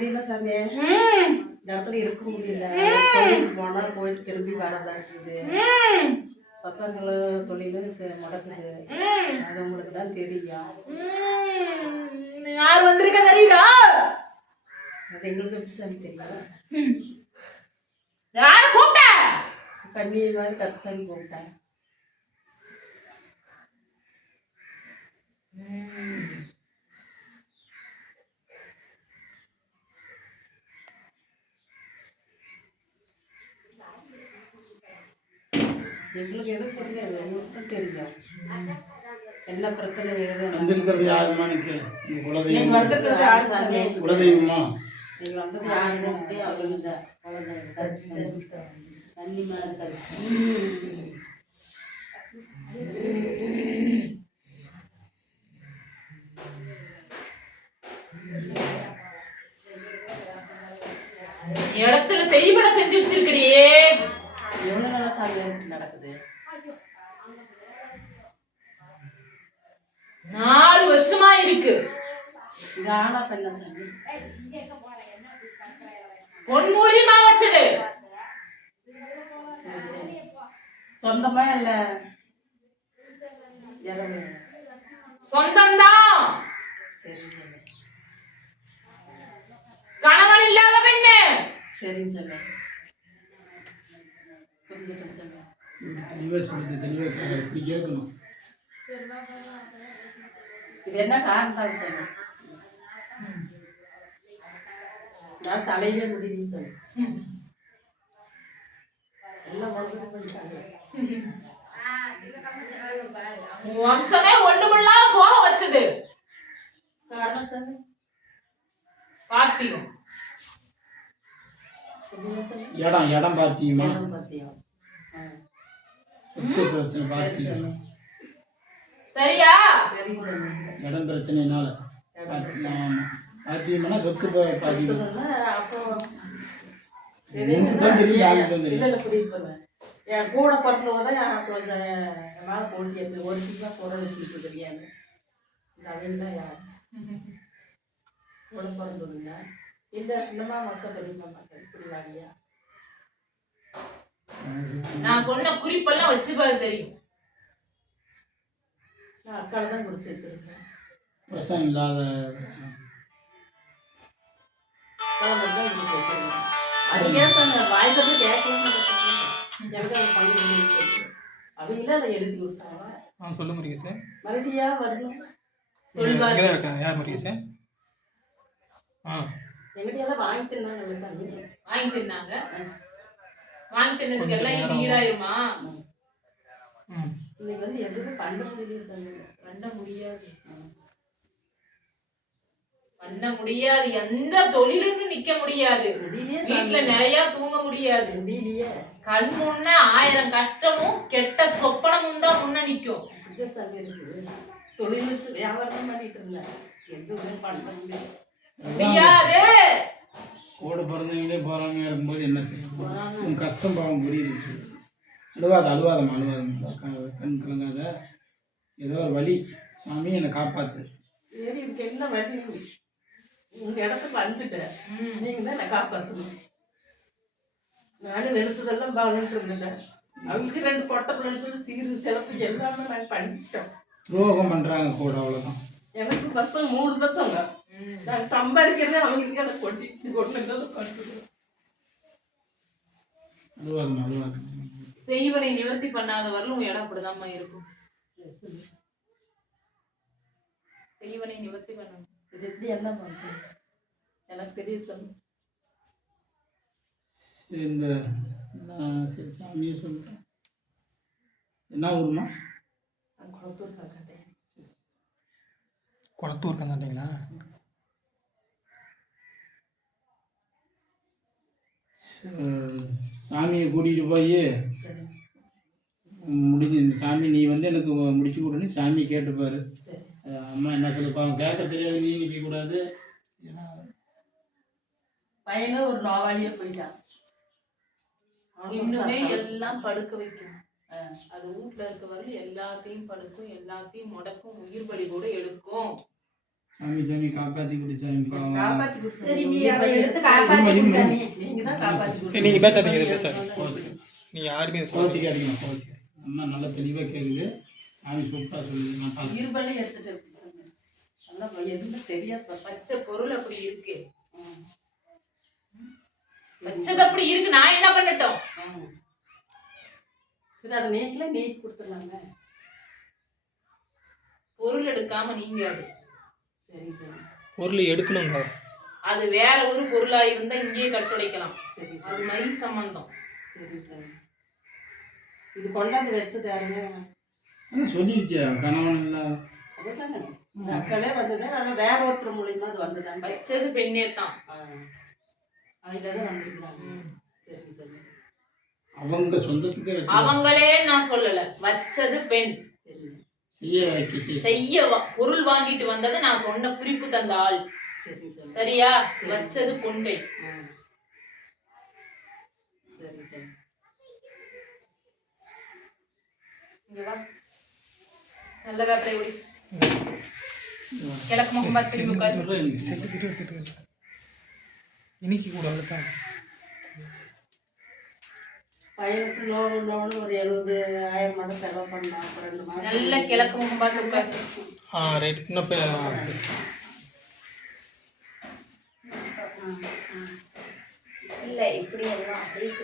தெரியல சாமி. இந்த இடத்துல இருக்க முடியல. போனால் போயிட்டு திரும்பி வரதா இருக்குது. பசங்களை தொழில் முடக்குது. அது உங்களுக்கு தான் தெரியும். யார் வந்திருக்க தெரியுதா? அது எங்களுக்கு எப்படி சாமி தெரியும்? யார கூப்பிட்ட? கண்ணி மாதிரி கருசாமி கூப்பிட்டேன். எங்களுக்கு எதுவும் தெரியாது. எங்களுக்கு தெரியும் என்ன பிரச்சனை ஏது. வந்திருக்கிறது யாருமான்னு கேளு. நீங்க வந்திருக்கிறது யாரு சாமி? குலதெய்வமா? நீங்க வந்தது யாரு? தண்ணி மேல இடத்துல தெய்வட செஞ்சு வச்சிருக்கடியே. எவ்வளவு நாளா சாமி நடக்குது? 4 வருஷமா இருக்கு. இது ஆனா பெண்ணா சாமி? பொன் மூலியமா வச்சது. சொந்தமா இல்ல? சொந்தம்தான். சரி சாமி. கணவன் இல்லாத பெண்ணு. சரிங்க சாமி. புரிஞ்சுட்டேன் சாமி. தெளிவாக சொல்லுது. தெளிவாக இப்படி கேட்கணும். இது என்ன காரணம் சாமி? நான் தலையிலே முடியுது சாமி. எல்லாம் பண்ணிட்டாங்க. வம்சமே ஒண்ணுமில்லாம போக வச்சது காரணம் சாமி? பாத்தியம். இடம் பாத்தியமா? பாத்தியம். சொத்து பிரச்சனை பாத்தியம். சரியா? சரிங்க சாமி. இடம் பிரச்சனைனால பாத்தியம்னா சொத்து பாத்தியம். என் கூட பிறந்தவங்க கொஞ்சம் மேலே போட்டி எடுத்து ஒரு சீக்கிரம் பொருள் வச்சுட்டு தெரியாது. இந்த அவையில் தான் யார் கூட பிறந்தவங்க இந்த சின்னமா மக்கள் பெரியமா மக்கள் இப்படி வாடியா. நான் சொன்ன குறிப்பெல்லாம் வச்சு பாரு தெரியும். நான் அக்கால தான் குறிச்சு வச்சிருக்கேன். பிரசன் இல்லாத அது ஏன் சொன்ன வாய்ப்பு கேட்கணும். அவங்க அதை எடுத்து கொடுத்தாங்க. சொல்ல முடியும் சார். மறுபடியா வரணும் சொல்லுவாரு. இருக்காங்க. யார் முடியும் சார்? எங்கிட்டயெல்லாம் வாங்கி தின்னாங்க சாமி. வாங்கி தின்னாங்க. வாங்கி தின்னதுக்கு எல்லாம் இது ஈடாயிருமா? இன்னைக்கு வந்து எதுவும் பண்ண முடியல சாமி. பண்ண முடியாது. பண்ண முடியாது. எந்த தொழிலுன்னு நிக்க முடியாது. வீட்டுல நிறைய தூங்க முடியாது. கண் முன்ன 1000 கஷ்டமும் கெட்ட சொப்பனமும் தான் முன்ன நிக்கும். தொழிலுக்கு வியாபாரம் பண்ணிட்டு இருந்தேன். எதுவும் பண்ண முடியாது. கூட பிறந்தவங்களே போறாங்க இருக்கும்போது என்ன செய்யும்? உன் கஷ்டம் பாவம் புரியுது. அழுவாதம்மா. கண் கலங்காத. ஏதோ ஒரு வழி. சாமி என்னை காப்பாத்து. சரி, இதுக்கு என்ன வழி? உங்க இடத்துக்கு வந்துட்டேன். நீங்க தான் என்னை காப்பாற்றணும். நானும் வெளுத்ததெல்லாம் பாவன்ட்டு இருந்தேன். அவங்களுக்கு 2 பொட்டை பிள்ளைன்னு சொல்லி சீரு சிறப்பு எல்லாமே நாங்கள் பண்ணிட்டோம். துரோகம் பண்றாங்க கூட, அவ்வளவுதான். எனக்கு பசங்க 3 பசங்க. நான் சம்பாதிக்கிறதே அவங்களுக்கு எனக்கு கொண்டு கொண்டு செய்வனை நிவர்த்தி பண்ணாத வரலும் இடம் அப்படிதாம்மா இருக்கும். செய்வனை நிவர்த்தி பண்ணணும். இது எப்படி என்ன பண்ணுறது எனக்கு தெரியும். இந்த சரி சாமியே சொல்லிட்டேன். என்ன ஊருமா? குளத்தூர் காக்கட்டேன். குளத்தூர் கந்தாண்டிங்களா? சாமியை கூட்டிகிட்டு போய் முடிஞ்சு சாமி நீ வந்து எனக்கு முடிச்சு கொடுன்னு சாமி கேட்டுப்பாரு. அம்மா என்ன சொல்லுப்பாங்க கேட்க தெரியாது. நீ நிற்க கூடாது. பையனும் ஒரு நோவாளியே போயிட்டான். இன்னுமே எல்லாம் படுக்க வைக்கும். அது வீட்டுல இருக்க வரலும் எல்லாத்தையும் படுக்கும், எல்லாத்தையும் முடக்கும், உயிர் பலி கூட எடுக்கும். சாமி சாமி காப்பாற்றி குடிச்சாமி பாவம். காப்பாத்தி கொடுத்து சரி நீ அதை எடுத்து காப்பாத்தி கொடு சாமி. நீங்க தான் காப்பாத்தி கொடுத்து நீங்க பேசாதீங்க இதை பேசாதீங்க நீங்க யாருமே கோச்சிக்காதீங்க கோச்சிக்க அம்மா நல்லா தெளிவாக கேட்குது. சாமி சூப்பராக சொல்லுது. நான் பார்த்து இருபலே எடுத்துட்டு இருக்கு சாமி. நல்லா எதுவும் தெரியாது. வச்ச பொருள் அப்படி இருக்கு. வச்சது அப்படி இருக்கு, நான் என்ன பண்ணட்டும்? சரி அதை நீங்களே நீக்கி கொடுத்துடலாங்க. பொருள் எடுக்காம நீங்க அது சரி சரி பொருள் எடுக்கணுங்க. அது வேற ஒரு பொருளா இருந்தா இங்கேயே கட்டுடைக்கலாம். சரி அது மை சம்பந்தம். சரி சரி. இது கொண்டாந்து வச்சது யாருங்க? சொல்லிடுச்சு கணவன் இல்லை. அதுதானே மக்களே வந்தது. அது வேற ஒருத்தர் மூலியமா அது வந்துதாங்க. வச்சது பெண்ணே தான். அதுலதான் வந்துருக்காங்க. சரி சரி. அவங்க சொந்தத்துக்கே வச்சு அவங்களே நான் சொல்லல, வச்சது பெண். சரி செய்ய வைக்க செய்ய பொருள் வாங்கிட்டு வந்தது நான் சொன்ன குறிப்பு தந்த ஆள். சரி சரி. சரியா? வச்சது பொன்கை. சரி சரி. இங்க வா, நல்ல காற்றை ஓடி கிழக்கு முகம் பார்த்து திரும்பி உட்காரு. செத்துக்கிட்டு எடுத்துட்டு இன்னைக்கு கூட அவ்வளோதான். பையனுக்கு லோன் ஒரு 70,000 மட்டும் செலவு பண்ணலாம். அப்புறம் 2 மாதம் நல்ல கிழக்கு முகம் பார்த்து உட்காரு. ரைட். இன்னும் இல்லை இப்படி எல்லாம் அப்படி